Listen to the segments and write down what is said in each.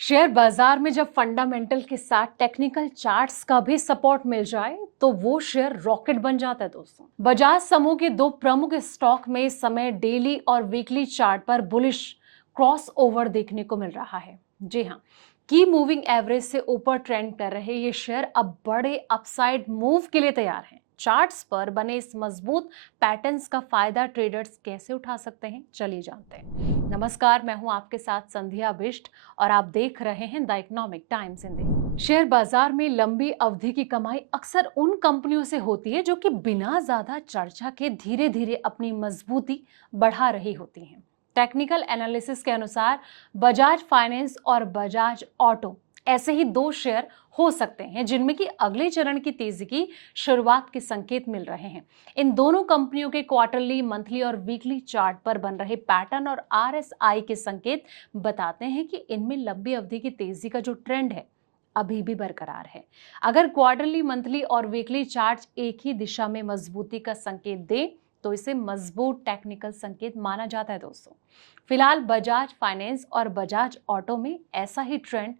Share बाजार में जब फंडामेंटल के साथ टेक्निकल चार्ट्स का भी सपोर्ट मिल जाए तो वो शेयर रॉकेट बन जाता है दोस्तों। बजाज समूह के दो प्रमुख स्टॉक में इस समय डेली और वीकली चार्ट पर बुलिश क्रॉस ओवर देखने को मिल रहा है। जी हाँ, की मूविंग एवरेज से ऊपर ट्रेंड कर रहे ये शेयर अब बड़े अपसाइड मूव के लिए तैयार हैं। चार्ट्स पर बने इस मजबूत पैटर्न्स का फायदा ट्रेडर्स कैसे उठा सकते हैं, चलिए जानते हैं। नमस्कार, मैं हूं आपके साथ संध्या बिष्ट और आप देख रहे हैं the economic times Hindi. Share बाजार में लंबी अवधि की कमाई अक्सर उन कंपनियों से होती है जो कि बिना ज्यादा चर्चा के धीरे धीरे अपनी मजबूती बढ़ा रही होती हैं। टेक्निकल एनालिसिस के अनुसार बजाज फाइनेंस और बजाज ऑटो ऐसे ही दो शेयर हो सकते हैं जिनमें कि अगले चरण की तेजी की शुरुआत के संकेत मिल रहे हैं। इन दोनों कंपनियों के क्वार्टरली, मंथली और वीकली चार्ट पर बन रहे पैटर्न और आरएसआई के संकेत बताते हैं कि इनमें लंबी अवधि की तेजी का जो ट्रेंड है अभी भी बरकरार है। अगर क्वार्टरली, मंथली और वीकली चार्ट एक ही दिशा में मजबूती का संकेत दे तो इसे मजबूत टेक्निकल संकेत माना जाता है दोस्तों। फिलहाल बजाज फाइनेंस और बजाज ऑटो में ऐसा ही ट्रेंड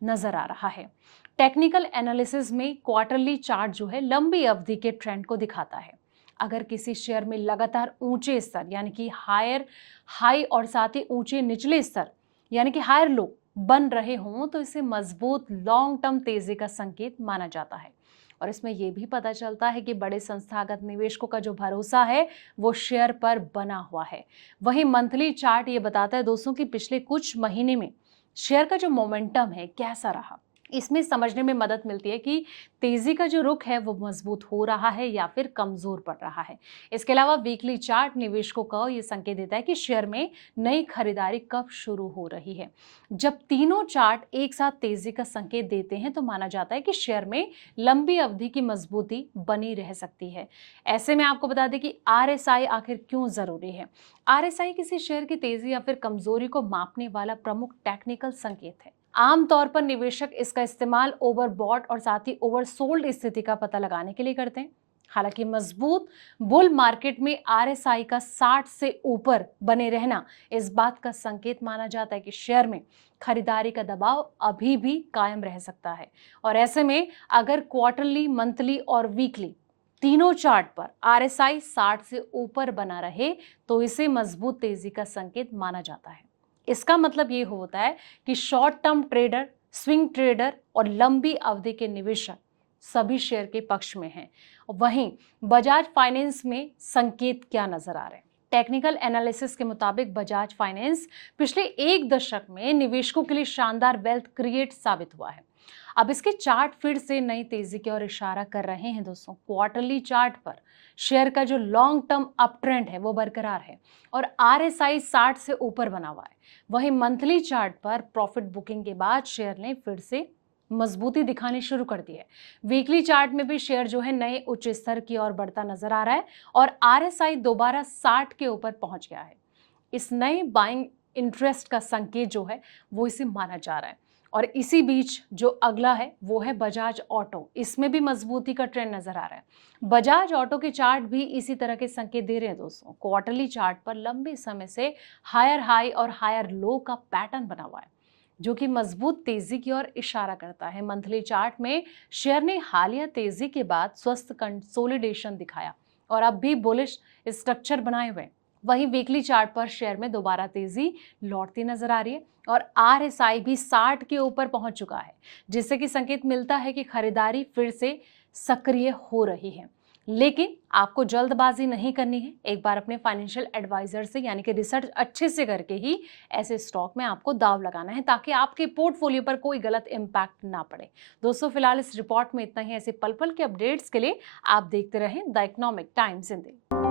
नजर आ रहा है। टेक्निकल एनालिसिस में क्वार्टरली चार्ट जो है लंबी अवधि के ट्रेंड को दिखाता है। अगर किसी शेयर में लगातार ऊंचे स्तर यानी कि हायर हाई और साथ ही ऊंचे निचले स्तर यानी कि हायर लो बन रहे हों तो इसे मजबूत लॉन्ग टर्म तेजी का संकेत माना जाता है। और इसमें यह भी पता चलता है कि बड़े संस्थागत निवेशकों का जो भरोसा है वो शेयर पर बना हुआ है। वहीं मंथली चार्ट ये बताता है दोस्तों कि पिछले कुछ महीने में शेयर का जो मोमेंटम है कैसा रहा। इसमें समझने में मदद मिलती है कि तेजी का जो रुख है वो मजबूत हो रहा है या फिर कमजोर पड़ रहा है। इसके अलावा वीकली चार्ट निवेशकों को ये संकेत देता है कि शेयर में नई खरीदारी कब शुरू हो रही है। जब तीनों चार्ट एक साथ तेजी का संकेत देते हैं तो माना जाता है कि शेयर में लंबी अवधि की मजबूती बनी रह सकती है। ऐसे में आपको बता दें कि आरएसआई आखिर क्यों जरूरी है। आरएसआई किसी शेयर की तेजी या फिर कमजोरी को मापने वाला प्रमुख टेक्निकल संकेत है। आमतौर पर निवेशक इसका इस्तेमाल ओवरबॉट और साथ ही ओवरसोल्ड स्थिति का पता लगाने के लिए करते हैं। हालांकि मजबूत बुल मार्केट में आरएसआई का 60 से ऊपर बने रहना इस बात का संकेत माना जाता है कि शेयर में खरीदारी का दबाव अभी भी कायम रह सकता है। और ऐसे में अगर क्वार्टरली, मंथली और वीकली तीनों चार्ट पर आरएसआई 60 से ऊपर बना रहे तो इसे मजबूत तेजी का संकेत माना जाता है। इसका मतलब ये होता है कि short term trader, swing trader और लंबी अवधि के निवेशक सभी शेयर के पक्ष में हैं। वहीं बजाज फाइनेंस में संकेत क्या नजर आ रहे हैं। टेक्निकल एनालिसिस के मुताबिक बजाज फाइनेंस पिछले एक दशक में निवेशकों के लिए शानदार वेल्थ क्रिएट साबित हुआ है। अब इसके चार्ट फिर से नई तेजी की ओर इशारा कर रहे हैं दोस्तों। क्वार्टरली चार्ट पर शेयर का जो लॉन्ग टर्म अप ट्रेंड है वो बरकरार है और आरएसआई 60 से ऊपर बना हुआ है। वहीं मंथली चार्ट पर प्रॉफिट बुकिंग के बाद शेयर ने फिर से मजबूती दिखानी शुरू कर दी है। वीकली चार्ट में भी शेयर जो है नए उच्च स्तर की ओर बढ़ता नजर आ रहा है और आरएसआई दोबारा 60 के ऊपर पहुंच गया है। इस नए बाइंग इंटरेस्ट का संकेत जो है वो इसे माना जा रहा है। और इसी बीच जो अगला है वो है बजाज ऑटो। इसमें भी मजबूती का ट्रेंड नजर आ रहा है। बजाज ऑटो के चार्ट भी इसी तरह के संकेत दे रहे हैं दोस्तों। क्वार्टरली चार्ट पर लंबे समय से हायर हाई और हायर लो का पैटर्न बना हुआ है जो कि मजबूत तेजी की ओर इशारा करता है। मंथली चार्ट में शेयर ने हालिया तेजी के बाद स्वस्थ कंसोलिडेशन दिखाया और अब भी बुलिश स्ट्रक्चर बनाए हुए। वहीं वीकली चार्ट पर शेयर में दोबारा तेजी लौटती नजर आ रही है और आरएसआई भी 60 के ऊपर पहुंच चुका है, जिससे कि संकेत मिलता है कि खरीदारी फिर से सक्रिय हो रही है। लेकिन आपको जल्दबाजी नहीं करनी है। एक बार अपने फाइनेंशियल एडवाइजर से यानी कि रिसर्च अच्छे से करके ही ऐसे स्टॉक में आपको दाव लगाना है ताकि आपके पोर्टफोलियो पर कोई गलत इंपैक्ट ना पड़े। दोस्तों, फिलहाल इस रिपोर्ट में इतना ही। ऐसे पल पल के अपडेट्स के लिए आप देखते रहें द इकोनॉमिक टाइम्स हिंदी।